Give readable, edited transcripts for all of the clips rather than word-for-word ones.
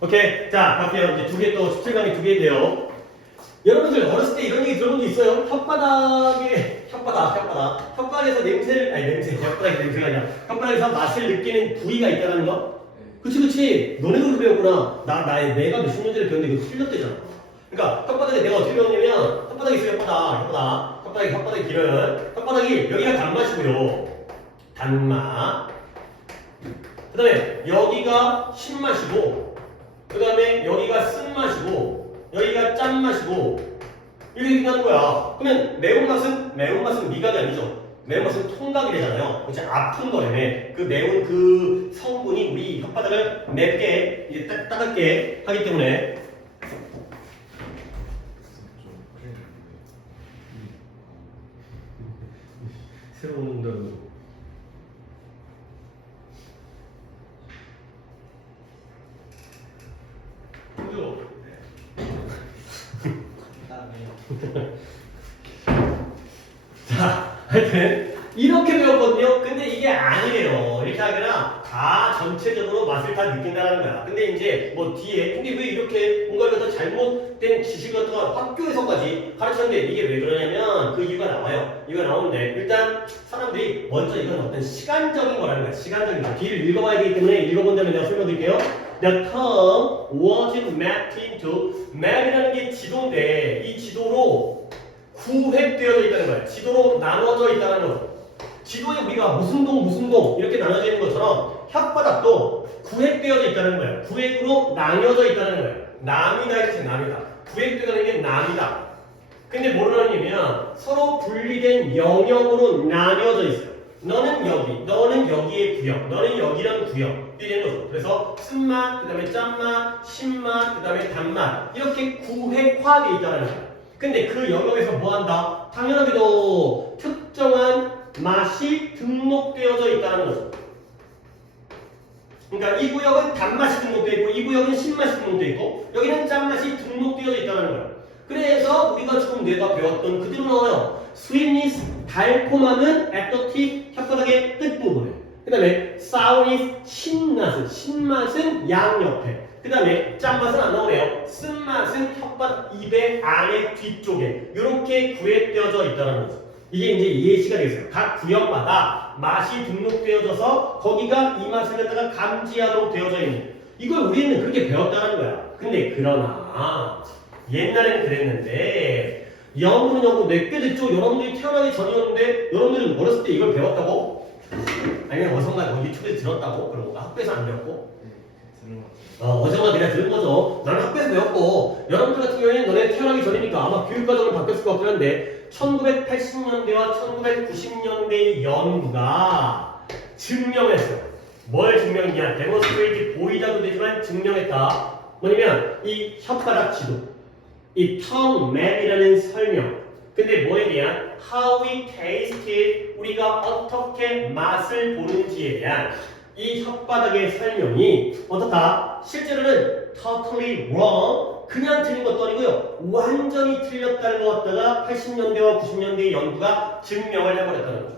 오케이. 자, 갈게요. 이제 두 개 또 17강이 두 개 돼요. 여러분들 어렸을 때 이런 얘기 들어본 적 있어요? 혓바닥에서 냄새를, 아니 냄새, 혓바닥에 냄새가 아니라 혓바닥에서 맛을 느끼는 부위가 있다는 거? 그치. 너네도 배웠구나. 내가 몇십 년 전에 배웠는데 이거 틀렸대잖아. 그러니까 혓바닥에 내가 어떻게 배웠냐면 혓바닥이 있어요. 혓바닥이 길어요. 혓바닥이 여기가 단맛이고요. 단맛. 그 다음에 여기가 신맛이고, 그 다음에 여기가 쓴맛이고, 여기가 짠맛이고, 이렇게 끝나는 거야. 그러면 매운맛은 미각이 아니죠. 매운맛은 통각이 되잖아요. 이제 아픈 거라며. 그 매운 그 성분이 우리 혓바닥을 맵게, 이제 따갑게 하기 때문에. 새로운 대로. 그죠? 자, 하여튼 이렇게 배웠거든요. 근데 이게 아니래요. 이렇게 하거나 다 전체적으로 맛을 다 느낀다는 거야. 근데 이제 뭐 뒤에 근데 왜 이렇게 뭔가 더 잘못된 지식을 갖다가 학교에서까지 가르쳤는데 이게 왜 그러냐면 그 이유가 나와요. 이유가 나오는데 일단 사람들이 먼저 이건 어떤 시간적인 거라는 거야. 시간적인 거. 뒤를 읽어봐야 되기 때문에 읽어본 다음에 내가 설명드릴게요. The term was mapped into map이라는 게 지도인데 이 지도로 구획되어져 있다는 거야. 지도로 나눠져 있다는 거죠. 지도에 우리가 무슨 동 이렇게 나눠져 있는 것처럼 혓바닥도 구획되어져 있다는 거예요. 구획으로 나뉘어져 있다는 거예요. 남이다 이렇게 남이다. 구획되어져 있는 게 남이다. 근데 뭐라냐면 서로 분리된 영역으로 나뉘어져 있어요. 너는 여기, 너는 여기의 구역, 너는 여기랑 구역 이렇게 되는 거죠. 그래서 쓴맛, 그 다음에 짠맛, 신맛, 그 다음에 단맛 이렇게 구획화되어 있다는 거예요. 근데 그 영역에서 뭐한다? 당연하게도 특정한 맛이 등록되어져 있다는 거죠. 그러니까 이 구역은 단맛이 등록되어 있고 이 구역은 신맛이 등록되어 있고 여기는 짠맛이 등록되어져 있다는 거예요. 그래서 우리가 지금 내가 배웠던 그대로 나와요. sweetness, 달콤함은 at the tip, 혓바닥의 끝부분에. 그 다음에 sourness, 신맛은 양옆에. 그 다음에 짠맛은 안 나오네요. 쓴맛은 혓바닥, 입의 안에 뒤쪽에 이렇게 구획되어져 있다는 거죠. 이게 이제 예시가 되겠어요. 각 구역마다 맛이 등록되어져서 거기가 이 맛을 갖다가 감지하도록 되어져 있는. 이걸 우리는 그렇게 배웠다는 거야. 근데 그러나 옛날에는 그랬는데 연구는 몇 개 됐죠. 여러분들이 태어나기 전이었는데 여러분들은 어렸을 때 이걸 배웠다고? 아니면 어선가 유튜브에서 들었다고? 그런 거 학교에서 안 배웠고? 어제가 내가 들은 거죠. 나는 학교에서 배웠고 여러분들 같은 경우에는 너네 태어나기 전이니까 아마 교육과정은 바뀌었을 것 같긴 한데 1980년대와 1990년대의 연구가 증명했어요. 뭘 증명했냐? 데모스트레이트 보이자도 되지만 증명했다. 뭐냐면 이 혓바닥 지도, 이 tongue map이라는 설명. 근데 뭐에 대한 how we taste it, 우리가 어떻게 맛을 보는지에 대한 이 혓바닥의 설명이 어떻다? 실제로는 totally wrong, 그냥 틀린 것도 아니고요. 완전히 틀렸다는 것 같다가 80년대와 90년대의 연구가 증명을 해버렸다는 거죠.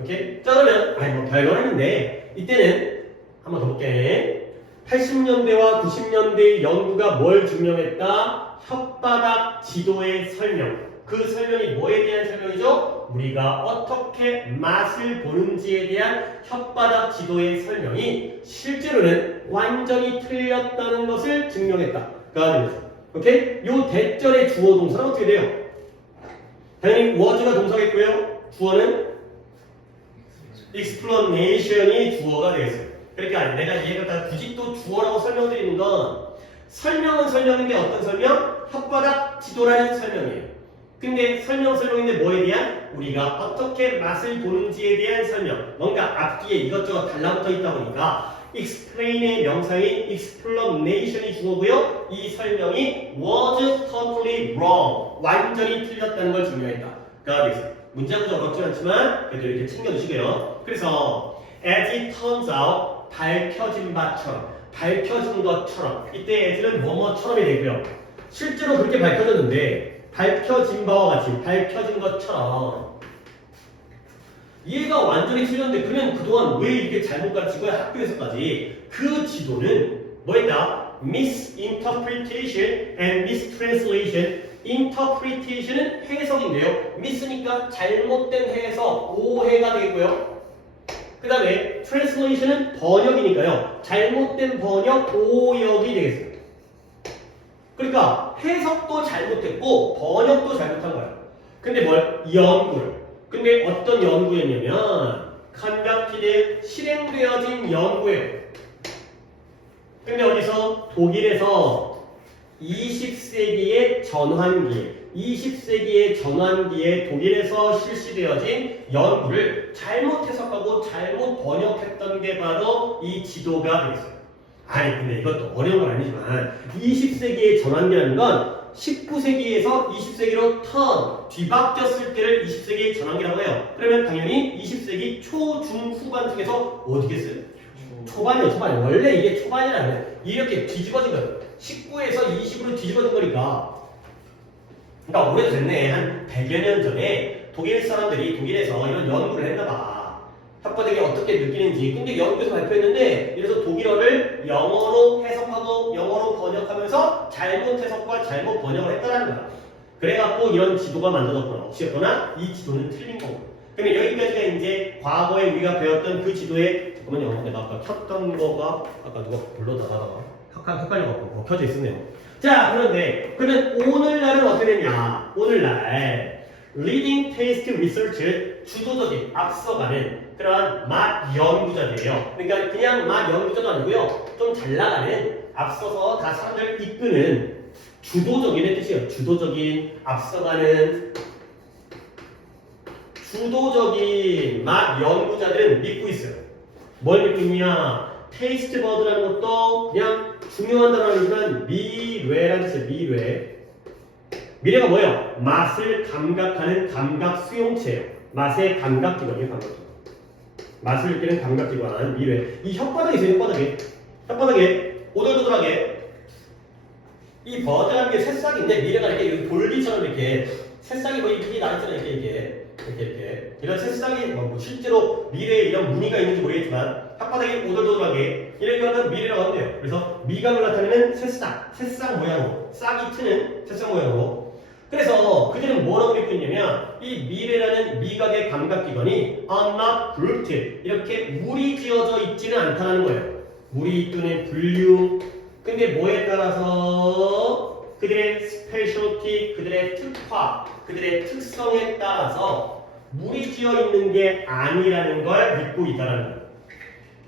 오케이? 자, 그러면 별건 아닌데 이때는 한번 더 볼게. 80년대와 90년대의 연구가 뭘 증명했다? 혓바닥 지도의 설명. 그 설명이 뭐에 대한 설명이죠? 우리가 어떻게 맛을 보는지에 대한 혓바닥 지도의 설명이 실제로는 완전히 틀렸다는 것을 증명했다. 오케이? 요 대절의 주어 동사는 어떻게 돼요? 당연히 was가 동사겠고요. 주어는 explanation이 주어가 되겠어요. 그러니까 내가 얘가 굳이 또 주어라고 설명드리는 건 설명은 설명인데 어떤 설명? 혓바닥 지도라는 설명이에요. 근데 설명인데 뭐에 대한? 우리가 어떻게 맛을 보는지에 대한 설명. 뭔가 앞뒤에 이것저것 달라붙어 있다 보니까 explain의 명사인 explanation이 주어고요. 이 설명이 was totally wrong, 완전히 틀렸다는 걸 증명했다.가 되겠어요. 문장은 좀 어렵지 않지만 그래도 이렇게 챙겨주시고요. 그래서 as it turns out, 밝혀진 것처럼 이때 as는 뭐뭐처럼이 되고요. 실제로 그렇게 밝혀졌는데 밝혀진 바와 같이 밝혀진 것처럼 얘가 완전히 틀렸는데 그러면 그동안 왜 이렇게 잘못 가르친 거야? 학교에서까지 그 지도는 뭐였다? misinterpretation and mistranslation. interpretation은 해석인데요. miss니까 잘못된 해석, 오해가 되겠고요. 그 다음에 translation은 번역이니까요. 잘못된 번역, 오역이 되겠어요. 그러니까 해석도 잘못했고 번역도 잘못한 거예요. 근데 뭘? 연구를. 근데 어떤 연구였냐면 conducted, 실행되어진 연구예요. 근데 어디서? 독일에서 20세기의 전환기에 독일에서 실시되어진 연구를 잘못 해석하고 잘못 번역했던 게 바로 이 지도가 되겠어요. 아니 근데 이것도 어려운 건 아니지만 20세기의 전환기라는 건 19세기에서 20세기로 뒤바뀌었을 때를 20세기 전환기라고 해요. 그러면 당연히 20세기 초, 중, 후반 중에서 어디겠어요? 초반이에요. 원래 이게 초반이라는 거예요. 이렇게 뒤집어진 거예요. 19에서 20으로 뒤집어진 거니까. 그러니까 오래됐네. 한 100여 년 전에 독일 사람들이 독일에서 이런 연구를 했나 봐. 혓바닥이 어떻게 느끼는지. 근데 연구에서 발표했는데 이래서 독일어를 영어로 해석하고 영어로 번역하면서 잘못 해석과 잘못 번역을 했다는 거야. 그래갖고 이런 지도가 만들어졌거나 없었거나 이 지도는 틀린 거고. 그러면 여기까지가 이제 과거에 우리가 배웠던 그 지도에 잠깐만요. 내가 아까 켰던 거가 아까 누가 불러다가다가 헷갈려갖고 켜져 있었네요. 자, 그러면 오늘날은 어떻게 되냐? 오늘날 leading taste research, 주도적인 앞서가는 그런 맛 연구자들이에요. 그러니까 그냥 맛 연구자도 아니고요. 좀 잘 나가는 앞서서 다 사람들 이끄는 주도적인의 뜻이에요. 주도적인 앞서가는 주도적인 맛 연구자들은 믿고 있어요. 뭘 믿고 있냐? 테이스트 버드라는 것도 그냥 중요한 단어이지만 미뢰라는 뜻이에요. 미뢰. 미뢰가 뭐예요? 맛을 감각하는 감각 수용체예요. 맛의 감각기관이에요. 감각기관. 맛을 느끼는 감각기관 미뢰. 이 혓바닥에 있어요. 혓바닥에 오돌도돌하게 이 버드라는 게 새싹인데 미뢰가 이렇게 돌기처럼 이렇게 새싹이 뭐 이렇게 나있잖아요. 이렇게 이런 새싹이 뭐 실제로 미래에 이런 무늬가 있는지 모르겠지만 혓바닥이 오돌도돌하게 이렇게 하면 미래라고 한대요. 그래서 미각을 나타내는 새싹 모양으로 싹이 트는 새싹 모양으로. 그래서 그들은 뭐라고 믿고 있냐면 이 미래라는 미각의 감각기관이 are not grouped 이렇게 물이 지어져 있지는 않다는 거예요. 물이 또는 분류. 근데 뭐에 따라서 그들의 specialty, 그들의 특화, 그들의 특성에 따라서 물이 지어 있는 게 아니라는 걸 믿고 있다는 거예요.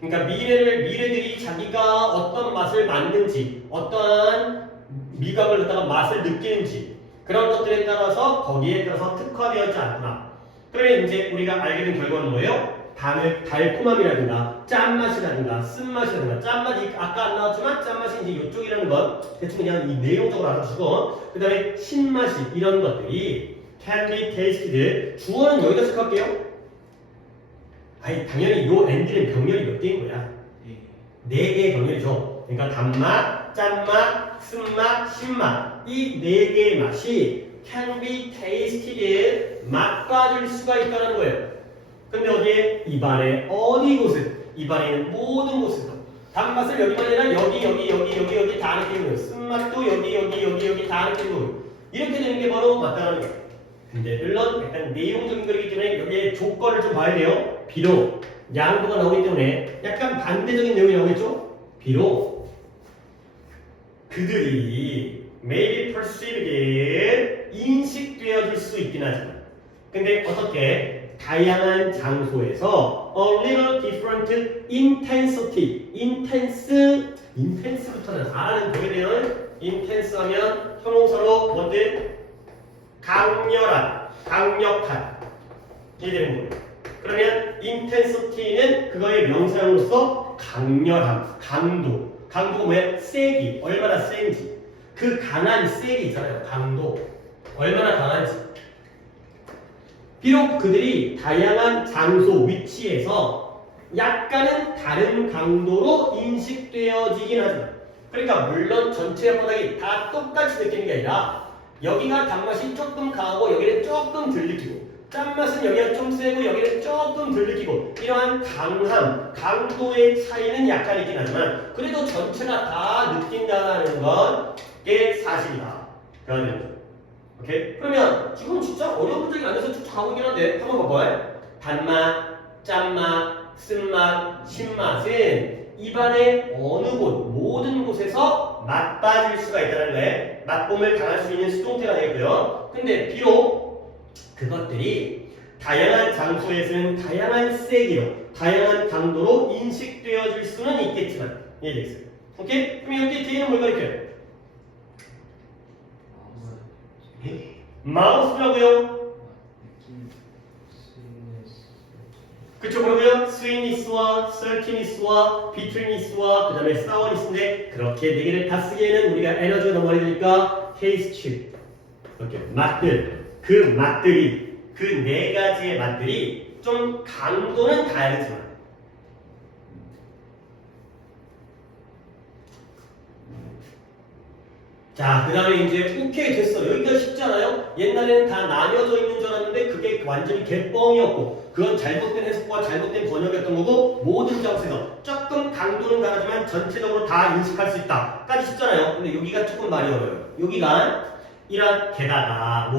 그러니까 미래들이 자기가 어떤 맛을 맡는지, 어떠한 미각을 갖다가 맛을 느끼는지 그런 것들에 따라서 거기에 따라서 특화되어있지 않구나. 그러면 이제 우리가 알게 된 결과는 뭐예요? 달콤함이라든가 짠맛이라든가 쓴맛이라든가 짠맛이 아까 안 나왔지만 짠맛이 이제 이쪽이라는 건 대충 그냥 이 내용적으로 알아주시고 그 다음에 신맛이 이런 것들이 can be tasted. 주어는 여기다 체크할게요. 아니 당연히 요 엔드는 병렬이 몇 개인 거야? 4개의 병렬이죠. 그러니까 단맛, 짠맛, 쓴맛, 신맛 이 4개의 맛이 can be tasted 맛봐줄 수가 있다는 거예요. 근데 어디에? 입안에 어디 곳은? 입안에 있는 모든 곳에서 단맛을 여기만 아니라 여기 다 느끼는 거예요. 쓴맛도 여기 다 느끼는 거예요. 이렇게 되는 게 바로 맞다는 거예요. 근데 물론 약간 내용적인 거이기 때문에 여기에 조건을 좀 봐야 돼요. 비록 양보가 나오기 때문에 약간 반대적인 내용이 나오겠죠? 비록 그들이 may be perceived 인식되어질 수 있긴 하지만 근데 어떻게? 다양한 장소에서 a little different intensity intense부터는 R은 보게 되는 intense 하면 형용사로 뭔데? 강력한 이게 되는 거예요. 그러면 intensity는 그거의 명사형으로서 강렬함, 강도가 뭐예요? 세기, 얼마나 센지 그 강한 세기 있잖아요. 강도 얼마나 강한지 비록 그들이 다양한 장소, 위치에서 약간은 다른 강도로 인식되어지긴 하지만 그러니까 물론 전체 혓바닥이 다 똑같이 느끼는 게 아니라 여기가 단맛이 조금 강하고 여기는 조금 덜 느끼고 짠맛은 여기가 좀 세고 여기는 조금 덜 느끼고 이러한 강도의 차이는 약간 있긴 하지만 그래도 전체가 다 느낀다는 건 이게 사실이다. 그러면 오케이? 그러면 지금 진짜 어려운 문제가 아니어서 쭉 가고 있긴 한데 한번 봐봐요. 단맛, 짠맛, 쓴맛, 신맛은 입안의 어느 곳, 모든 곳에서 맛빠질 수가 있다는 거예요. 맛봄을 당할 수 있는 수동태가 되겠고요. 근데 비록 그것들이 다양한 장소에서는 다양한 세기로, 다양한 강도로 인식되어질 수는 있겠지만 이해되겠어요? 오케이? 그럼 여기 뒤에는 뭘 가르쳐요? 마우스라고요? 그쵸, 뭐라고요? 스위니스와 설티니스와 비틀니스와 그 다음에 사워니스인데 그렇게 네 개를 다 쓰기에는 우리가 에너지가 너무 많이 드니까 테이스트 이렇게 맛들, 그 맛들이 그 네 가지의 맛들이 좀 강도는 다르지만 자, 그 다음에 이제 오케이 됐어. 여기가 쉽지 않아요? 옛날에는 다 나뉘어져 있는 줄 알았는데 그게 완전히 개뻥이었고 그건 잘못된 해석과 잘못된 번역이었던 거고 모든 장소에서 조금 강도는 다르지만 전체적으로 다 인식할 수 있다 까지 쉽잖아요. 근데 여기가 조금 많이 어려워요. 여기가 이런 게다가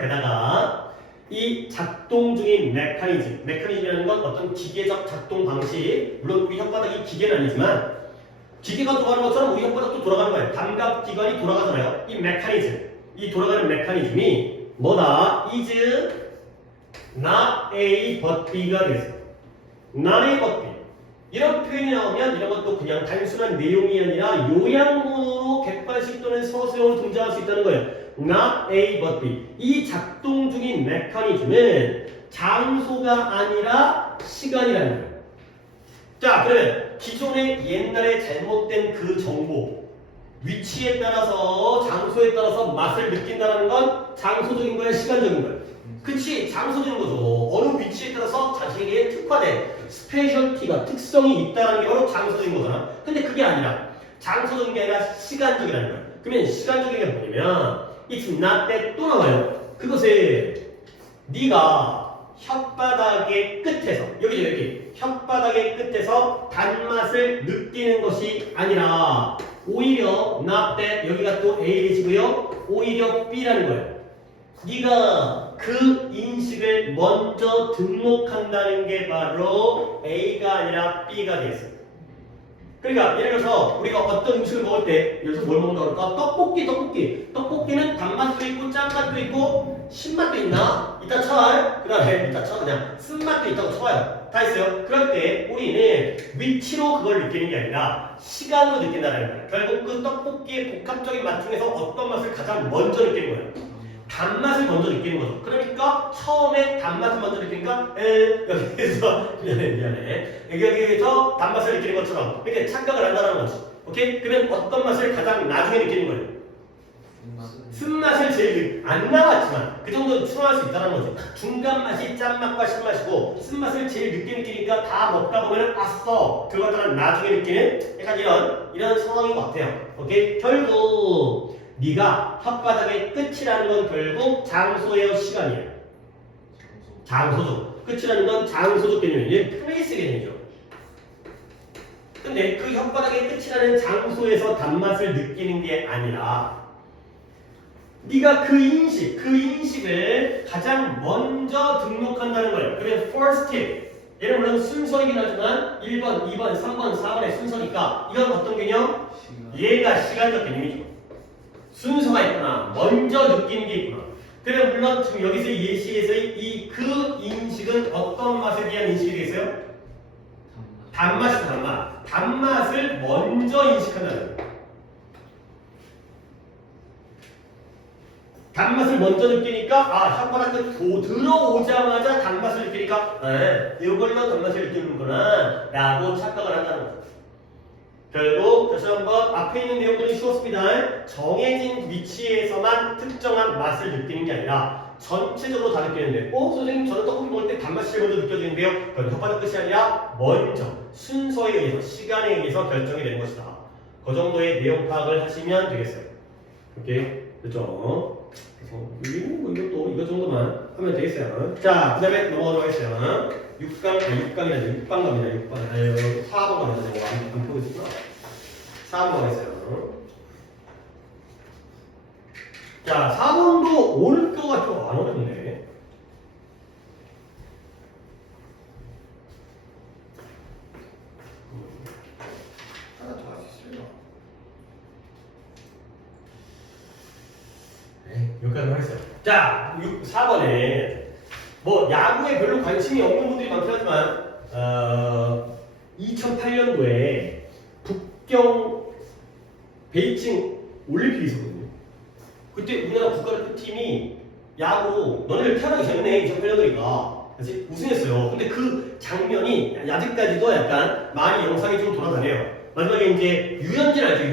게다가 이 작동 중인 메커니즘이라는 건 어떤 기계적 작동 방식 물론 우리 혓바닥이 기계는 아니지만 기계가 돌아가는 것처럼 우리 혓바닥도 돌아가는 거예요. 감각기관이 돌아가잖아요. 이 돌아가는 메커니즘이 뭐다? is not A but B가 됐어요. not A but B. 이런 표현이 나오면 이런 것도 그냥 단순한 내용이 아니라 요양문으로 객관식 또는 서술형으로 등장할 수 있다는 거예요. not A but B. 이 작동 중인 메커니즘은 장소가 아니라 시간이라는 거예요. 자, 그러면 기존의 옛날에 잘못된 그 정보 위치에 따라서 장소에 따라서 맛을 느낀다는 건 장소적인 거야 시간적인 거야? 그치, 장소적인 거죠. 어느 위치에 따라서 자신에게 특화된 스페셜티가 특성이 있다는 게 바로 장소적인 거잖아. 근데 그게 아니라 장소적인 게 아니라 시간적이라는 거야. 그러면 시간적인 게 뭐냐면 it's not that 또 나와요. 그것을 네가 혓바닥의 끝에서 여기 혓바닥의 끝에서 단맛을 느끼는 것이 아니라 오히려 not that 여기가 또 A이시고요 오히려 B라는 거예요. 네가 그 인식을 먼저 등록한다는 게 바로 A가 아니라 B가 되겠어요. 그러니까 예를 들어서 우리가 어떤 음식을 먹을 때 여기서 뭘 먹는다고 할까? 떡볶이는 단맛도 있고 짠맛도 있고 신맛도 있나? 이따 쳐요. 그 다음에 이따 쳐 그냥 쓴맛도 있다고 쳐요. 다 있어요. 그럴 때 우리는 위치로 그걸 느끼는 게 아니라 시간으로 느낀다는 거예요. 결국 그 떡볶이의 복합적인 맛 중에서 어떤 맛을 가장 먼저 느끼는 거예요. 단맛을 먼저 느끼는 거죠. 그러니까 처음에 단맛을 먼저 느끼니까 여기에서 미안해 여기에서 단맛을 느끼는 것처럼 이렇게 착각을 한다는 거지. 오케이? 그러면 어떤 맛을 가장 나중에 느끼는 거예요? 쓴맛을 제일 안 나왔지만 그 정도는 추론할 수 있다는 거지. 중간 맛이 짠맛과 신맛이고 쓴맛을 제일 늦게 느끼니까 다 먹다 보면 아싸 그것들은 나중에 느끼는 약간 이런 상황인 것 같아요. 오케이? 결국 네가 혓바닥의 끝이라는 건 결국 장소예요, 시간이에요? 장소죠. 끝이라는 건 장소적 개념이에요. 얘 플레이스 개념이죠. 근데 그 혓바닥의 끝이라는 장소에서 단맛을 느끼는 게 아니라 네가 그 인식을 가장 먼저 등록한다는 거예요. 그러면 first tip. 얘는 물론 순서이긴 하지만 1번, 2번, 3번, 4번의 순서니까 이건 어떤 개념? 얘가 시간적 개념이죠. 순서가 있구나. 먼저 느끼는 게 있구나. 그래 물론 지금 여기서 예시에서의 그 인식은 어떤 맛에 대한 인식이 되겠어요? 단맛이 단맛. 단맛을 먼저 인식한다는 거예요. 단맛을 먼저 느끼니까 혓바닥에 들어오자마자 단맛을 느끼니까 이걸로 단맛을 느끼는구나 라고 착각을 한다는 거예요. 결국 다시 한번 앞에 있는 내용들이 쉬웠습니다. 정해진 위치에서만 특정한 맛을 느끼는 게 아니라 전체적으로 다 느끼는데 선생님 저는 떡볶이 먹을 때 단맛이 제일 먼저 느껴지는데요. 그건 혓바닥 끝이 아니라 먼저 순서에 의해서 시간에 의해서 결정이 되는 것이다. 그 정도의 내용 파악을 하시면 되겠어요. 오케이? 그렇죠? 그래서 이것도 이거 정도만 하면 되겠어요. 자, 그 다음에 넘어가도록 하겠어요. 6강이라죠. 6방 갑니다. 6방. 4번 갑니다. 저거 안 펴고 있었나? 4번 가겠어요. 자, 4번도 올 거가 좀 안 어렵네. 하나 더 할 수 있어요. 네, 여기까지 하겠어요. 자, 4번에 뭐 야구에 별로 관심이 없는 분들이 많긴 하지만 2008년도에 북경 베이징 올림픽이 있었거든요. 그때 우리나라 국가대표팀이 야구 너네들 태어나기 전에 2008년도니까 그치? 우승했어요. 근데 그 장면이 아직까지도 약간 많이 영상이 좀 돌아다녀요. 마지막에 이제 유현진 알죠?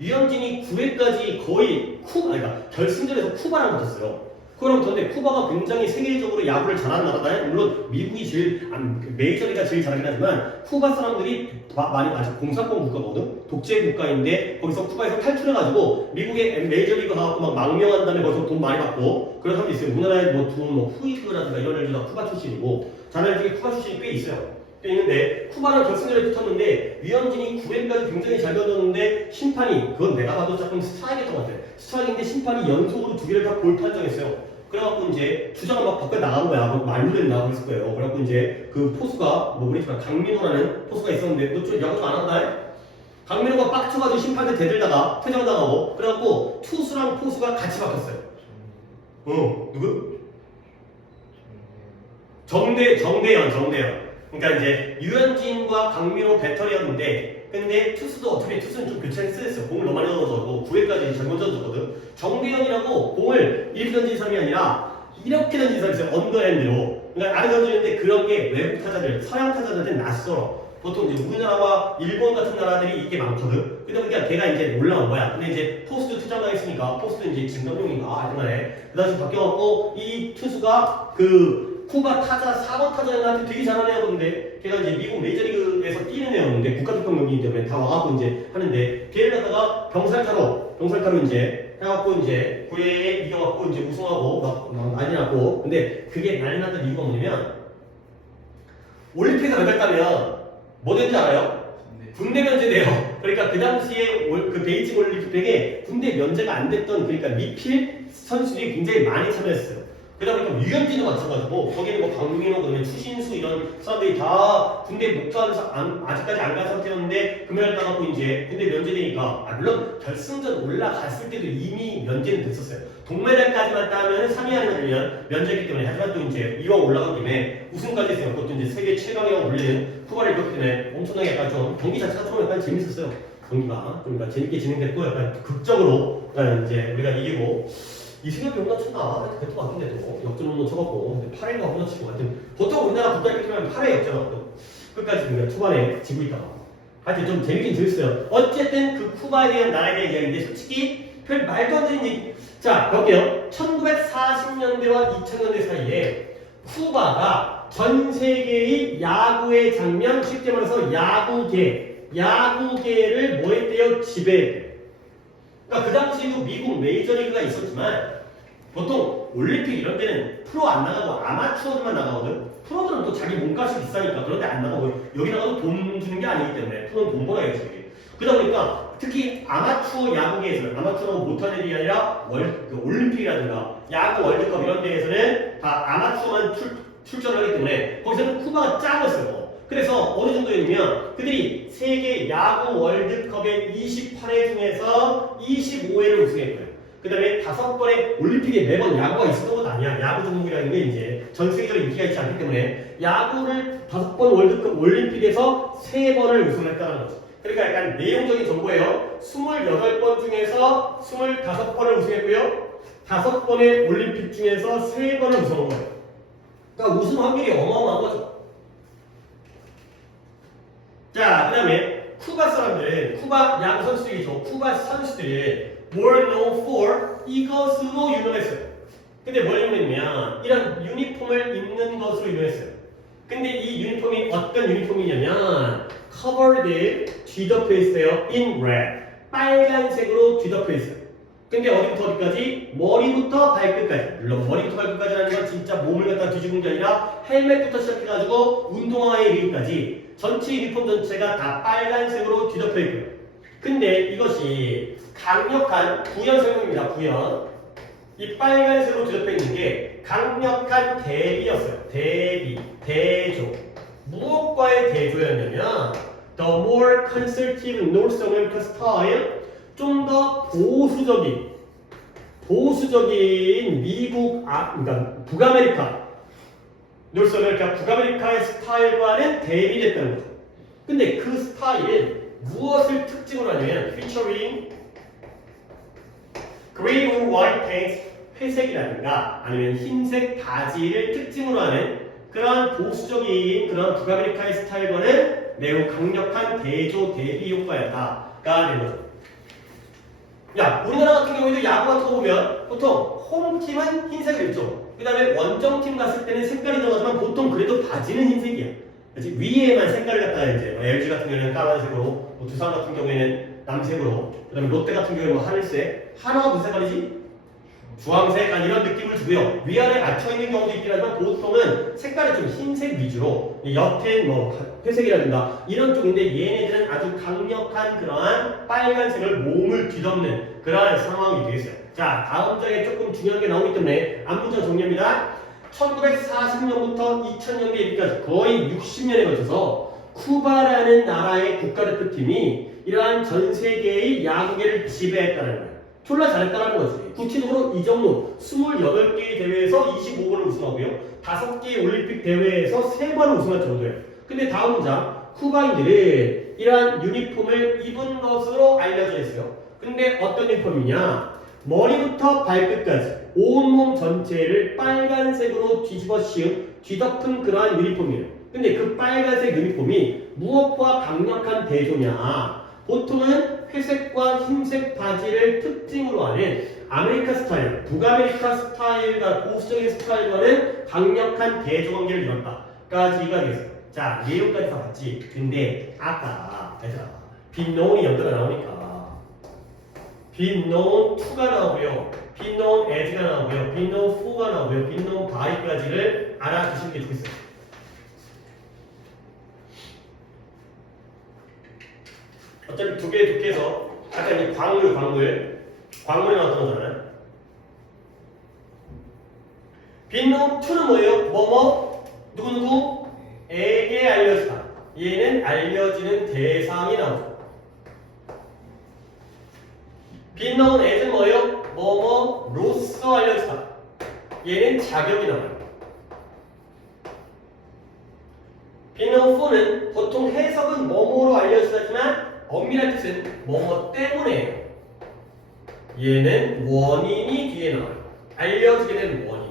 유현진이 9회까지 거의 그러니까 결승전에서 쿠바랑 붙었어요. 쿠바랑 붙었는데 쿠바가 굉장히 세계적으로 야구를 잘하는 나라다. 물론 미국이 제일 메이저리가 제일 잘하긴 하지만 쿠바 사람들이 많이 아직 공산권 국가거든. 독재 국가인데 거기서 쿠바에서 탈출해가지고 미국의 메이저리그 가갖고 막 망명한 다음에 거기서 돈 많이 받고 그런 사람도 있어요. 우리나라에 뭐 후이그라든가 이런 애들 다 쿠바 출신이고 자네 중에 쿠바 출신이 꽤 있어요. 있는데 쿠바랑 결승전에 붙었는데 유현진이 9회까지 굉장히 잘 던졌는데 심판이 그건 내가 봐도 조금 스트라이크였던 것 같아. 스트라이크인데 심판이 연속으로 2개를 다 볼 판정했어요. 그래갖고 이제 주자가 막 밖에 나간 거야. 뭐 말루됐나 그랬을 거예요. 그래갖고 이제 그 포수가 뭐 우리 집에 강민호라는 포수가 있었는데 너 좀 야구 좀 안 한다? 강민호가 빡쳐가지고 심판한테 대들다가 퇴장당하고 그래갖고 투수랑 포수가 같이 바뀌었어요. 누구? 정대현. 그러니까 이제 유현진과 강민호 배터리였는데 근데 투수도 어차피 투수는 좀 교체를 쓰였어요. 공을 너무 많이 넣어서 9회까지 잘 던졌거든. 정대현이라고 공을 이렇게 던진 사람이 아니라 이렇게 던진 사람이 있어요. 언더핸드로. 그러니까 아래 던지는데 그런 게 외국 타자들, 서양 타자들한테는 낯설어. 보통 이제 우리나라와 일본 같은 나라들이 이게 많거든. 그러다 보니까 걔가 이제 올라온 거야. 근데 이제 포스도 투자당했으니까 포스도 이제 진동용인가 하여튼간에 그 다음에 바뀌어갖고 이 투수가 쿠바 타자 4번 타자한테 되게 잘하는 애였는데 걔가 이제 미국 메이저리그에서 뛰는 애였는데 국가대표팀이기 때문에 다 와갖고 이제 하는데 걔를 갖다가 병살타로 이제 해갖고 이제 9회에 이겨갖고 이제 우승하고 막 난리 났고 근데 그게 난리 났던 이유가 뭐냐면 올림픽에서 메달 따면 뭐 된지 알아요? 군대 면제돼요. 그러니까 그 당시에 그 베이징 올림픽에 군대 면제가 안 됐던 그러니까 미필 선수들이 굉장히 많이 참여했어요. 그러다 보니까 유현진도 마찬가지고 거기는 뭐 강민호, 그다음에 추신수 이런 사람들이 다 군대 목표하는 아직까지 안 간 상태였는데 금메달 따갖고 이제 군대 면제되니까 물론 결승전 올라갔을 때도 이미 면제는 됐었어요. 동메달까지만 따면 3위 안에 들면 면제이기 때문에 하지만 또 이제 이왕 올라간 김에 우승까지 했어요. 그것도 이제 세계 최강이라고 불리는 쿠바를 이겼기 때문에 엄청나게 약간 좀 경기 자체가 좀 약간 재밌었어요. 경기가 좀 약간 재밌게 진행됐고 약간 극적으로 이제 우리가 이기고. 이승엽이 홈런 쳤나? 그랬던 것 같은데도 역전 홈런 쳐갖고 8회가 홈런 치고 하여튼 보통 우리나라 국가대표팀은 8회 역전하고 끝까지 그냥 초반에 지고 있다가 하여튼 좀 재밌긴 재밌어요. 어쨌든 그 쿠바에 대한 나라에 대한 이야기인데 솔직히 별 말도 안 되는 얘기. 자 볼게요. 1940년대와 2000년대 사이에 쿠바가 전 세계의 야구의 장면 쉽게 말해서 야구계를 뭐 했대요? 지배했대요. 그러니까 그 당시에도 미국 메이저리그가 있었지만 보통 올림픽 이런 데는 프로 안 나가고 아마추어들만 나가거든. 프로들은 또 자기 몸값이 비싸니까 그런 데 안 나가고 여기 나가도 돈 주는 게 아니기 때문에 프로는 돈 벌어야지. 그러다 보니까 특히 아마추어 야구계에서는 아마추어라고 못하는 일이 아니라 올림픽이라든가 야구 월드컵 이런 데에서는 다 아마추어만 출전을 하기 때문에 거기서는 쿠바가 작았어요. 그래서 어느 정도였냐면 그들이 세계 야구 월드컵의 28회 중에서 25회를 우승했고요. 그 다음에 5번의 올림픽에 매번 야구가 있었던 건 아니야. 야구 종목이라는 게 이제 전 세계적으로 인기가 있지 않기 때문에 야구를 5번 월드컵 올림픽에서 3번을 우승했다는 거죠. 그러니까 약간 내용적인 정보예요. 28번 중에서 25번을 우승했고요. 5번의 올림픽 중에서 3번을 우승한 거예요. 그러니까 우승 확률이 어마어마한 거죠. 자, 그 다음에 쿠바 사람들은 쿠바 야구 선수들이죠. 쿠바 선수들이 were known for 이것으로 유명했어요. 근데 뭘 유명했냐면 이런 유니폼을 입는 것으로 유명했어요. 근데 이 유니폼이 어떤 유니폼이냐면 covered 뒤덮여 있어요. in red 빨간색으로 뒤덮여 있어요. 근데 어디부터 어디까지? 머리부터 발끝까지. 물론 머리부터 발끝까지라는 건 진짜 몸을 갖다 뒤집은 게 아니라 헬멧부터 시작해가지고 운동화에 이르기까지 전체 유니폼 전체가 다 빨간색으로 뒤덮여 있고요. 근데 이것이 강력한 부연 설명입니다. 부연. 이 빨간색으로 뒤덮여 있는 게 강력한 대비였어요. 대비, 대조. 무엇과의 대조였냐면 The more conservative North America style, 좀 더 보수적인 미국, 그러니까 북아메리카, North America, 북아메리카의 스타일과는 대비됐다는 거죠. 근데 그 스타일은 무엇을 특징으로 하냐면 featuring green or white pants, 회색이라든가 아니면 흰색 바지를 특징으로 하는 그런 보수적인 그런 북아메리카의 스타일과는 매우 강력한 대조 대비 효과였다가 되는 거죠. 야, 우리나라 같은 경우에도 야구 같은 거 보면 보통 홈팀은 흰색을 입죠. 그 다음에 원정팀 갔을 때는 색깔이 들어가지만 보통 그래도 바지는 흰색이야. 그렇지? 위에만 색깔을 갖다가 이제 LG 같은 경우에는 까만색으로, 뭐 두산 같은 경우에는 남색으로, 그 다음에 롯데 같은 경우에는 뭐 하늘색, 하나가 무슨 색깔이지? 주황색, 이런 느낌을 주고요. 위아래 맞춰있는 경우도 있긴 하지만 보통은 색깔이 좀 흰색 위주로 옅은 뭐 회색이라든가 이런 쪽인데 얘네들은 아주 강력한 그러한 빨간색을 몸을 뒤덮는 그러한 상황이 되겠어요. 자, 다음 장에 조금 중요한 게 나오기 때문에 앞문장 정리합니다. 1940년부터 2000년대까지 거의 60년에 걸쳐서 쿠바라는 나라의 국가대표팀이 이러한 전 세계의 야구계를 지배했다는 거예요. 졸라 잘했다는 거지. 구체적으로 이 정도 28개의 대회에서 25번을 우승하고요. 5개의 올림픽 대회에서 3번을 우승할 정도예요. 근데 다음 문장, 쿠바인들은 이러한 유니폼을 입은 것으로 알려져 있어요. 근데 어떤 유니폼이냐? 머리부터 발끝까지 온몸 전체를 빨간색으로 뒤집어 씌운 뒤덮은 그러한 유니폼이에요. 근데 그 빨간색 유니폼이 무엇과 강력한 대조냐? 보통은 회색과 흰색 바지를 특징으로 하는 아메리카 스타일, 북아메리카 스타일과 보수적인 스타일과는 강력한 대조관계를 이뤘다까지가 되겠어요. 자, 내용까지 다 봤지. 근데 아까 얘들아 빈노운이 연도가 나오니까 빈노운 2가 나오고요, 빈노운 as가 나오고요, 빈노운 4가 나오고요, 빈노운 by까지를 알아두시는 게 좋겠어요. 어차피 두 개에서 아까 이제 광물이 나왔던 거잖아요. 빈노 2는 뭐예요? 뭐뭐 누구누구에게 알려지다. 얘는 알려지는 대상이 나오죠. 빈노 as는 뭐예요? 뭐뭐로서 알려지다. 얘는 자격이 나와요. 빈노 4는 보통 해석은 뭐뭐로 알려지다지만 엄밀한 뜻은 뭐뭐 때문에 얘는 원인이 뒤에 나와요. 알려지게 된 원인.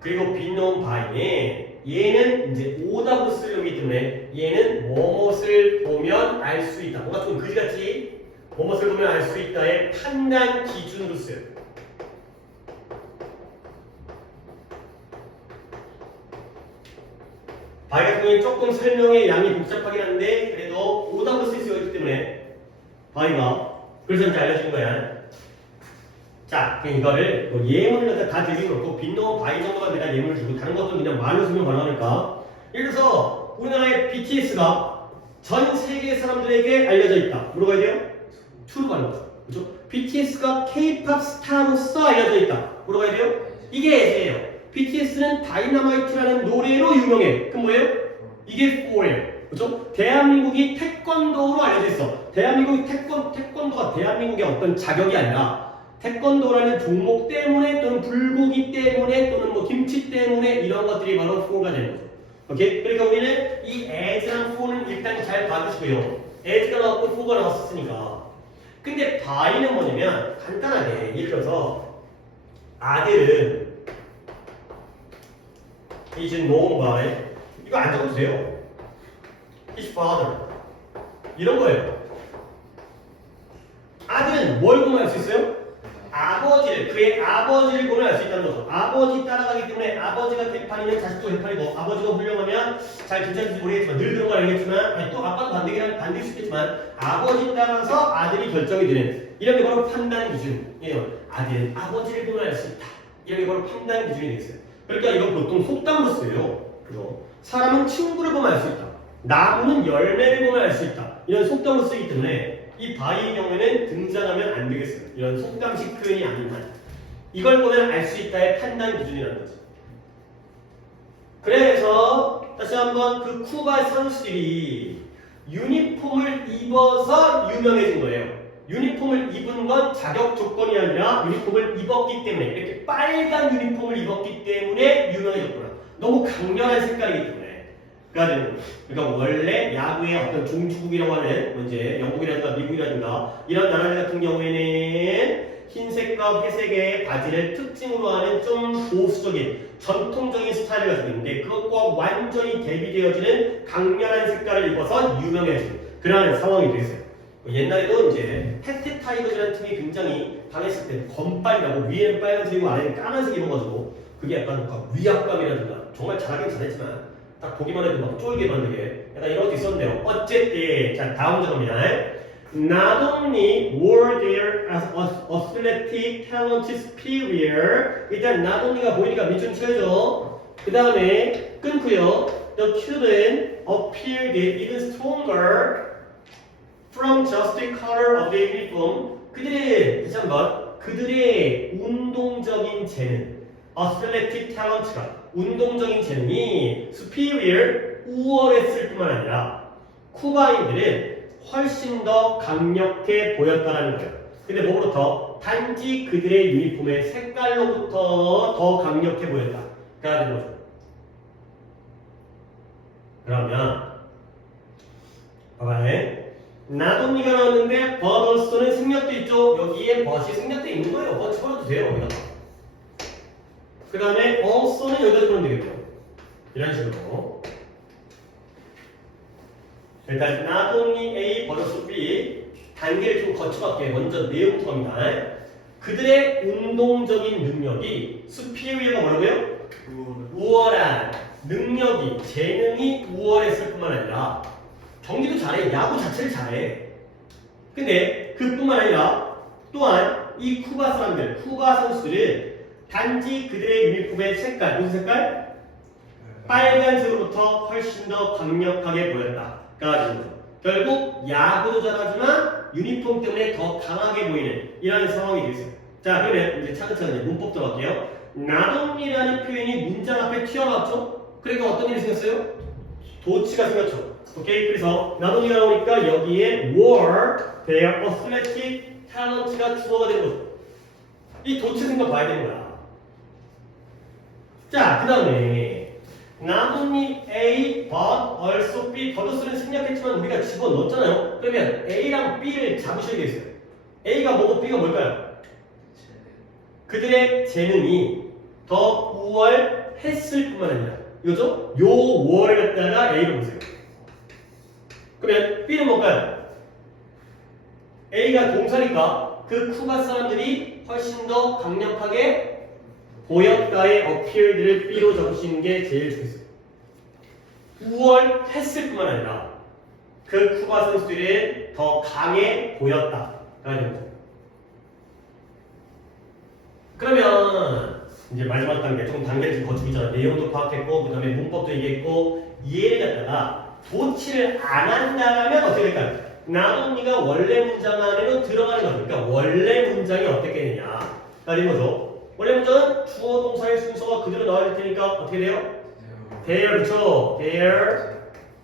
그리고 빈노운 바이는 얘는 이제 오답으로 쓸 놈이기 때문에 얘는 뭐뭇을 보면 알 수 있다. 뭔가 좀 그지같이 뭐뭇을 보면 알 수 있다의 판단 기준으로 써요. 바이 같은 경우에 조금 설명의 양이 복잡하긴 한데 그래도 오답으로 쓸 수 있기 때문에 바이가 그래서 이제 알려준 거야. 자, 그럼 이거를 뭐 예문을 다 드리고 그렇고 빈노 바이 정도만 내가 예문을 주고 다른 것들은 그냥 말로 쓰면 가능하니까. 예를 들어서 우리나라의 BTS가 전 세계 사람들에게 알려져 있다. 뭐라고 해야 돼요? 투로 가는 거죠. 그렇죠? BTS가 K-pop 스타로서 알려져 있다. 뭐라고 해야 돼요? 이게 예제예요. BTS는 다이너마이트라는 노래로 유명해. 그럼 뭐예요? 이게 4예요. 그렇죠? 대한민국이 태권도로 알려져 있어. 대한민국이 태권도가 대한민국의 어떤 자격이 아니라 태권도라는 종목 때문에 또는 불고기 때문에 또는 뭐 김치 때문에 이런 것들이 바로 4가 되는 거죠. 오케이? 그러니까 우리는 이 as랑 4는 일단 잘 봐주시고요. as가 나왔고 4가 나왔으니까. 근데 by는 뭐냐면 간단하게 예를 들어서 아들은 is known by 이거 안 적어도 돼요. his father 이런 거예요. 아들은 뭘 보면 알 수 있어요? 아버지를 그의 아버지를 보면 알 수 있다는 거죠. 아버지 따라가기 때문에 아버지가 개판이면 자식도 개판이고 아버지가 훌륭하면 잘 괜찮을지 모르겠지만 늘 그런 걸 알겠지만 아니, 또 아빠도 반대일 수 있겠지만 아버지 따라서 아들이 결정이 되는 이런 게 바로 판단 기준이에요. 아들은 아버지를 보면 알 수 있다. 이런 게 바로 판단 기준이 되겠어요. 그러니까 이건 보통 속담으로 쓰여요. 그죠? 사람은 친구를 보면 알 수 있다. 나무는 열매를 보면 알 수 있다. 이런 속담으로 쓰이기 때문에 이 바이의 경우에는 등장하면 안 되겠어요. 이런 속담식 표현이 아닌 한. 이걸 보면 알 수 있다의 판단 기준이라는 거죠. 그래서 다시 한번 그 쿠바 선수들이 유니폼을 입어서 유명해진 거예요. 유니폼을 입은 건 자격 조건이 아니라 유니폼을 입었기 때문에 이렇게 빨간 유니폼을 입었기 때문에 유명해졌구나. 너무 강렬한 색깔이기 때문에. 그러니까 원래 야구의 어떤 종주국이라고 하는 이제 영국이라든가 미국이라든가 이런 나라들 같은 경우에는 흰색과 회색의 바지를 특징으로 하는 좀 보수적인 전통적인 스타일을 가지고 있는데 그것과 완전히 대비되어지는 강렬한 색깔을 입어서 유명해진 그런 상황이 됐어요. 옛날에도 이제 패트 타이거즈라는 팀이 굉장히 강했을 때 검빨이라고 위에는 빨간색이고 아래는 까만색 입어가지고 그게 약간 위압감이라든가 정말 잘하긴 잘했지만 딱 보기만 해도 막 쫄게 만들게 약간 이런 것도 있었는데요. 어쨌든 자 다음 장입니다. Not only were their athletic talent superior 일단 not only가 보이니까 밑줄 쳐야죠. 그 다음에 끊고요. The children appeared even stronger from just the color of their uniform 그들의 다시 한번 그들의 운동적인 재능 athletic talent가 운동적인 재능이 superior 우월했을 뿐만 아니라 쿠바인들은 훨씬 더 강력해 보였다라는 거예요. 근데 뭐로부터? 단지 그들의 유니폼의 색깔로부터 더 강력해 보였다가 되는 거죠. 그러면 봐봐요. 나돈니가 나왔는데 버더스는 생략도 있죠. 여기에 버시 생략도 있는 거예요. 버 집어넣어도 돼요. 여기다가. 그 다음에 also는 여기다 집어넣으면 되겠죠. 이런 식으로. 일단 not only A, 버더스 B 단계를 좀 거쳐갈게요. 먼저 내용부터 갑니다. 그들의 운동적인 능력이 superior가 뭐라고요? 우월한 능력이 재능이 우월했을 뿐만 아니라 경기도 잘해. 야구 자체를 잘해. 근데 그뿐만 아니라 또한 이 쿠바 사람들, 쿠바 선수들은 단지 그들의 유니폼의 색깔, 무슨 색깔? 빨간색으로부터 훨씬 더 강력하게 보였다. 결국 야구도 잘하지만 유니폼 때문에 더 강하게 보이는 이런 상황이 되겠어요. 자, 그러면 이제 차근차근 문법 들어갈게요. not only라는 표현이 문장 앞에 튀어나왔죠? 그러니까 어떤 일이 생겼어요? 도치가 생겼죠. 오케이? 그래서 not only가 나오니까 여기에 were their athletic talent가 주어가 되는 거죠. 이 도치 생각 봐야 되는 거야. 자, 그 다음에 not only A but also B 더더스는 생략했지만 우리가 집어넣었잖아요. 그러면 A랑 B를 잡으셔야 되겠어요. A가 뭐고 B가 뭘까요? 그들의 재능이 더 우월했을 뿐만 아니라 이거죠? 요 우월을 갖다가 A로 보세요. 그러면 B는 뭘까요? A가 동사니까 그 쿠바 사람들이 훨씬 더 강력하게 보였다의 appeared를 B로 적으시는 게 제일 좋겠어요. 우월했을 뿐만 아니라 그 쿠바 선수들은 더 강해 보였다라는 거죠. 그러면 이제 마지막 단계, 조금 단계를 좀 거치고 있잖아. 내용도 파악했고, 그 다음에 문법도 얘기했고, 이해를 갖다가 도치를 안 한다면 어떻게 될까요? 나돈니가 원래 문장 안에는 들어가는 거죠. 그러니까 원래 문장이 어떻게 되느냐. 라는 거죠. 원래 문장은 주어 동사의 순서가 그대로 나와야 될 테니까 어떻게 돼요? Their, 그쵸? Their,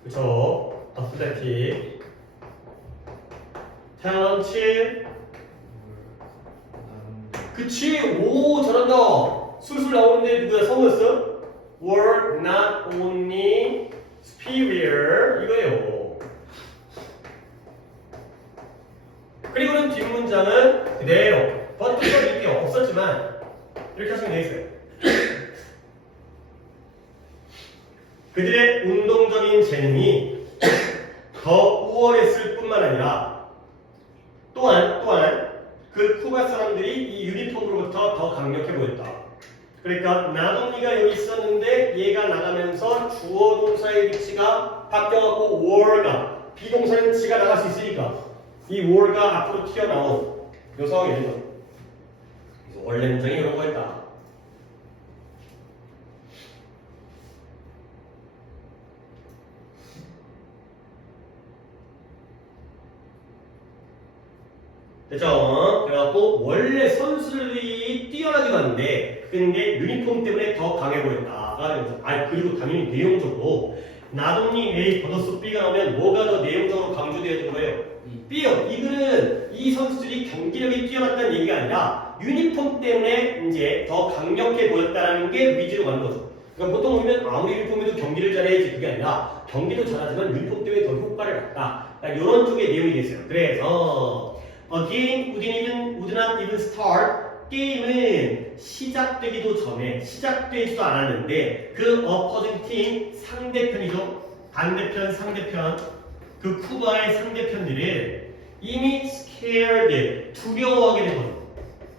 그쵸? athletic talent 그치? 오 잘한다. 술술 나오는데 누구야? 성우였어? were not only superior 이거예요. 그리고는 뒷문장은 그대로 버티가 이렇게 없었지만 이렇게 하시면 되겠어요. 그들의 운동적인 재능이 더 우월했을 뿐만 아니라 또한 그 그 쿠바 사람들이 이 유니폼으로부터 더 강력해 보였다. 그러니까 나동이가 여기 있었는데 얘가 나가면서 주어 동사의 위치가 바뀌어갖고 war가 비동사의 위치가 나갈 수 있으니까 이 war가 앞으로 튀어나온 요 상황이 되는 거야. 그래서 원래 문장이 이런 거였다. 됐죠? 그래갖고 원래 선수들이 뛰어나기도 한데 근데 유니폼 때문에 더 강해 보였다. 그리고 당연히 내용적으로 나동이 A 버더스 B가 나오면 뭐가 더 내용적으로 강조되어진 거예요? B요. 이들은 이 선수들이 경기력이 뛰어났다는 얘기가 아니라 유니폼 때문에 이제 더 강력해 보였다는 게 위주로 가는 거죠. 그러니까 보통 보면 아무리 유니폼에도 경기를 잘해야지 그게 아니라 경기도 잘하지만 유니폼 때문에 더 효과를 봤다. 그러니까 이런 쪽의 내용이 됐어요. 그래서 A game would not even start. 게임은 시작되기도 전에 시작되지도 않았는데 그 opposing team 상대편이죠. 반대편 상대편 그 쿠바의 상대편들은 이미 scared 두려워하게 되거든요.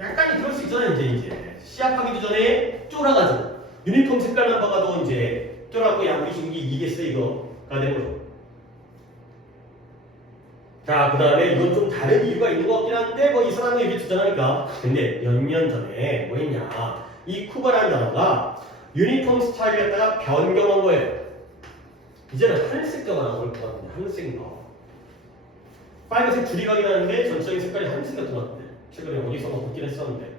약간 그럴 수 있잖아요. 이제 시합하기도 전에 쫄아가지고 유니폼 색깔만 봐도 이제 쫄아갖고 야 우리 지금 이기겠어 이거가 되는 거죠. 자, 그 다음에 이건 좀 다른 이유가 있는 것 같긴 한데 뭐 이 사람은 이렇게 주장하니까 근데 몇 년 전에 뭐 했냐 이 쿠바라는 단어가 유니폼 스타일을 갖다가 변경한 거예요. 이제는 하늘색자가 나올 것 같은데 하늘색인가 빨간색 줄이 가긴 하는데 전체적인 색깔이 하늘색 같은 것 같은데 최근에 어디서 뭐 보긴 했었는데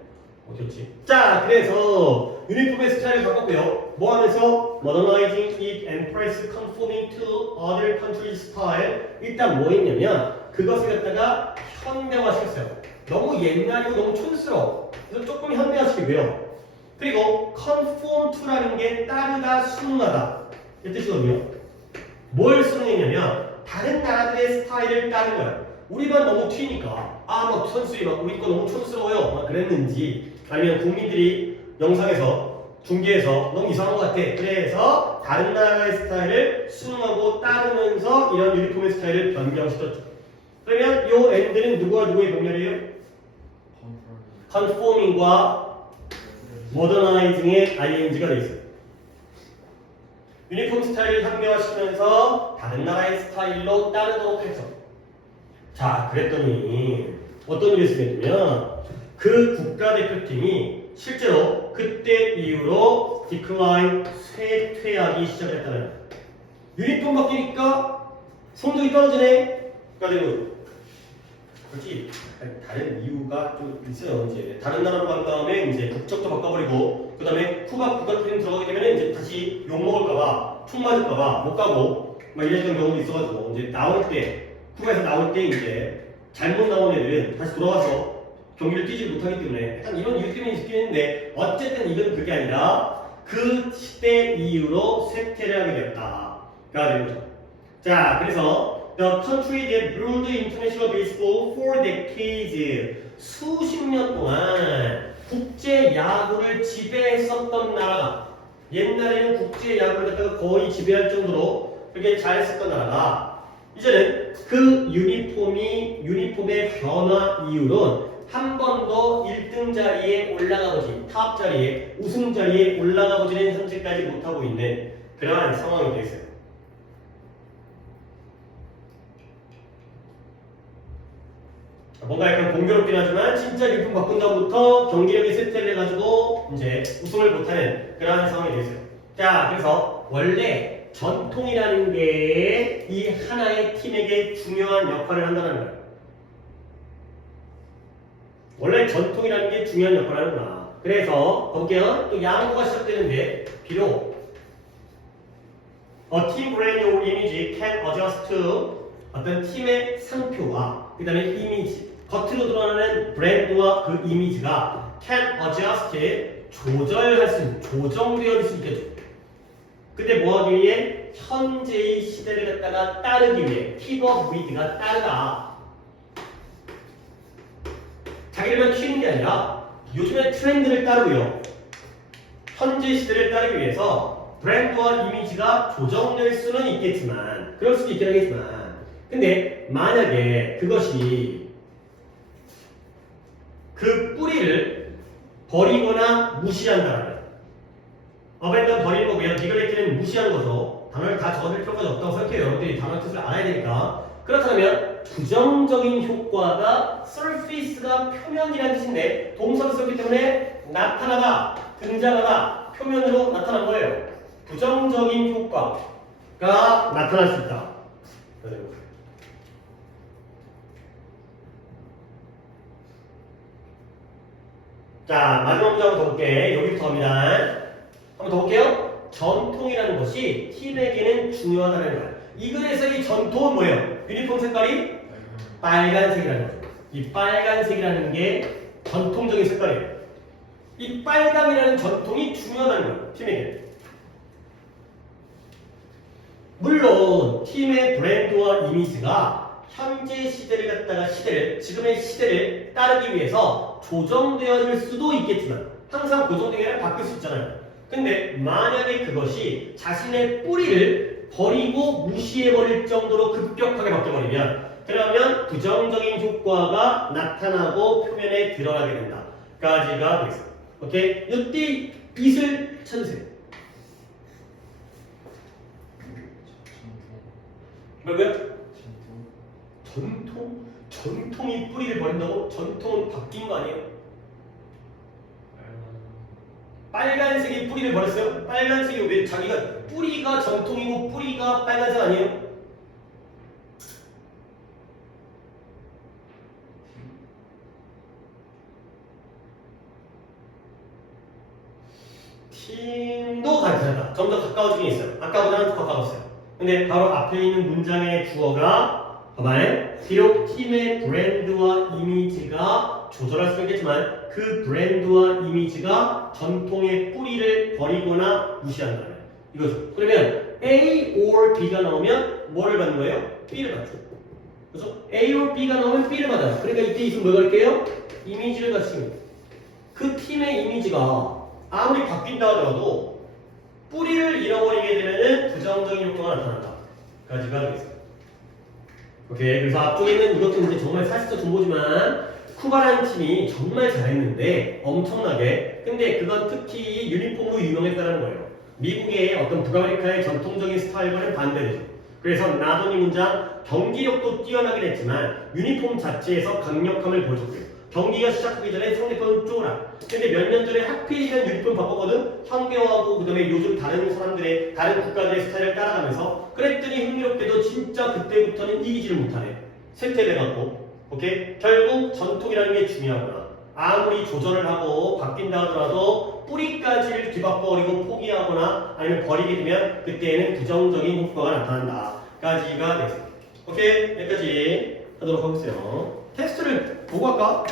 어디였지? 자, 그래서 유니폼의 스타일을 바꿨고요. 뭐 하면서 modernizing it and price conforming to other countries' style. 일단 뭐 했냐면 그것을 갖다가 현대화시켰어요. 너무 옛날이고 너무 촌스러워. 그래서 조금 현대화시키고요. 그리고 conform to라는 게 따르다, 순응하다 이 뜻이거든요. 뭘 순응했냐면 다른 나라들의 스타일을 따른 거예요. 우리만 너무 튀니까 막 선수들이 막 우리 거 너무 촌스러워요 막 그랬는지 아니면 국민들이 영상에서 중계에서 너무 이상한 것 같아. 그래서 다른 나라의 스타일을 수능하고 따르면서 이런 유니폼의 스타일을 변경시켰죠. 그러면 요 end는 누구와 누구의 병렬이에요? conforming과 modernizing의 ing가 돼 있어요. 유니폼 스타일을 현대화시키면서 다른 나라의 스타일로 따르도록 했죠. 자, 그랬더니 어떤 일이 있었냐면 그 국가대표팀이 실제로 그때 이후로 decline, 쇠퇴하기 시작했다는 거예요. 유니폼 바뀌니까 성적이 떨어지네. 그러니까 그렇지. 다른 이유가 좀 있어요. 이제 다른 나라로 간 다음에 이제 국적도 바꿔버리고 그 다음에 쿠바 국가대표팀 들어가게 되면 이제 다시 욕 먹을까봐, 총 맞을까봐 못 가고 막 이랬던 경우도 있어가지고 이제 나올 때 쿠바에서 나올 때 이제 잘못 나온 애들은 다시 돌아와서 경기를 뛰지 못하기 때문에 약간 이런 이유 때문에 있긴 했는데 어쨌든 이건 그게 아니라 그 시대 이후로 쇠퇴를 하게 되었다가 되는 거죠. 자, 그래서 The country that ruled international baseball for decades 수십 년 동안 국제 야구를 지배했었던 나라가 옛날에는 국제 야구를 갖다가 거의 지배할 정도로 그렇게 잘했었던 나라가 이제는 그 유니폼의 변화 이후로 한 번 더 1등 자리에 올라가보지 탑 자리에 우승 자리에 올라가보지는 현재까지 못하고 있는 그러한 상황이 되어 있어요. 뭔가 약간 공교롭긴 하지만 진짜 유니폼 바꾼 다음부터 경기력이 쇠퇴를 해가지고 이제 우승을 못하는 그러한 상황이 되어 있어요. 자, 그래서 원래 전통이라는 게 이 하나의 팀에게 중요한 역할을 한다는 거예요. 원래 전통이라는 게 중요한 역할을 하는구나. 그래서 거기에 또 야구가 시작되는데 비록 A team brand or image can adjust to 어떤 팀의 상표와 그 다음에 이미지 겉으로 드러나는 브랜드와 그 이미지가 can adjust 조절할 수 있는 조정되어 있을 수 있겠죠. 근데 뭐하기 위해? 현재의 시대를 갖다가 따르기 위해 keep up with가 따르다. 자기들만 튀는 게 아니라 요즘의 트렌드를 따르고요. 현재 시대를 따르기 위해서 브랜드와 이미지가 조정될 수는 있겠지만 그럴 수도 있긴 하겠지만 근데 만약에 그것이 그 뿌리를 버리거나 무시한다라면 abandon 버리는 거고요. neglect는 무시하는 거죠. 단어를 다 적어낼 필요까지 없다고 생각해요. 여러분들이 단어 뜻을 알아야 되니까. 그렇다면 부정적인 효과가 surface가 표면이라는 뜻인데 동사로 썼기 때문에 나타나다, 등장하다, 표면으로 나타난 거예요. 부정적인 효과가 나타날 수 있다. 자, 마지막 문제 한번 더 볼게. 여기부터 합니다. 한번 더 볼게요. 전통이라는 것이 팀에게는 중요하다는 거야. 이 글에서 이 전통은 뭐예요? 유니폼 색깔이 빨간색이라는 거죠. 이 빨간색이라는 게 전통적인 색깔이에요. 이 빨강이라는 전통이 중요하다는 거예요. 팀에게. 물론 팀의 브랜드와 이미지가 현재 시대를 갖다가 지금의 시대를 따르기 위해서 조정되어질 수도 있겠지만 항상 고정되게 바뀔 수 있잖아요. 근데 만약에 그것이 자신의 뿌리를 버리고 무시해버릴 정도로 급격하게 바뀌어버리면 그러면 부정적인 효과가 나타나고 표면에 드러나게 된다. 까지가 되겠습니다. 오케이? 이때 빛을 찾으세요. 뭐고요? 전통? 전통이 뿌리를 버린다고? 전통은 바뀐 거 아니에요? 빨간색이 뿌리를 버렸어요? 빨간색이 왜 자기가 뿌리가 전통이고 뿌리가 빨간색 아니에요? 팀도 가르쳐다. 좀 더 가까워지긴 있어요. 아까보다는 더 가까웠어요. 근데 바로 앞에 있는 문장의 주어가 봐봐요. 비록 팀의 브랜드와 이미지가 조절할 수 있겠지만 그 브랜드와 이미지가 전통의 뿌리를 버리거나 무시한다면 이거죠. 그러면 A or B가 나오면 뭐를 받는 거예요? B를 받죠. 그래서 A or B가 나오면 B를 받아요. 그러니까 이때 있으면 뭘 할게요? 이미지를 갖습니다. 그 팀의 이미지가 아무리 바뀐다 하더라도 뿌리를 잃어버리게 되면은 부정적인 효과가 나타난다. 까지가 되겠습니다. 오케이. 그래서 앞쪽에 있는 이것도 이제 정말 사실적 정보지만 쿠바라는 팀이 정말 잘했는데 엄청나게. 근데 그건 특히 유니폼으로 유명했다는 거예요. 미국의 어떤 북아메리카의 전통적인 스타일과는 반대되죠. 그래서 나도니 문장 경기력도 뛰어나긴 했지만 유니폼 자체에서 강력함을 보여줬고요. 경기가 시작하기 전에 상대편은 쫄아. 근데 몇 년 전에 하필이면 유니폼 바꿨거든? 현교하고 그 다음에 요즘 다른 사람들의 다른 국가들의 스타일을 따라가면서 그랬더니 흥미롭게도 진짜 그때부터는 이기지를 못하네. 쇠퇴돼갖고. 오케이? 결국 전통이라는 게 중요하구나. 아무리 조절을 하고 바뀐다 하더라도 뿌리까지를 뒤바꿔버리고 포기하거나 아니면 버리게 되면 그때에는 부정적인 효과가 나타난다. 까지가 됐습니다. 오케이? 여기까지 하도록 하겠어요. 테스트를 보고 할까?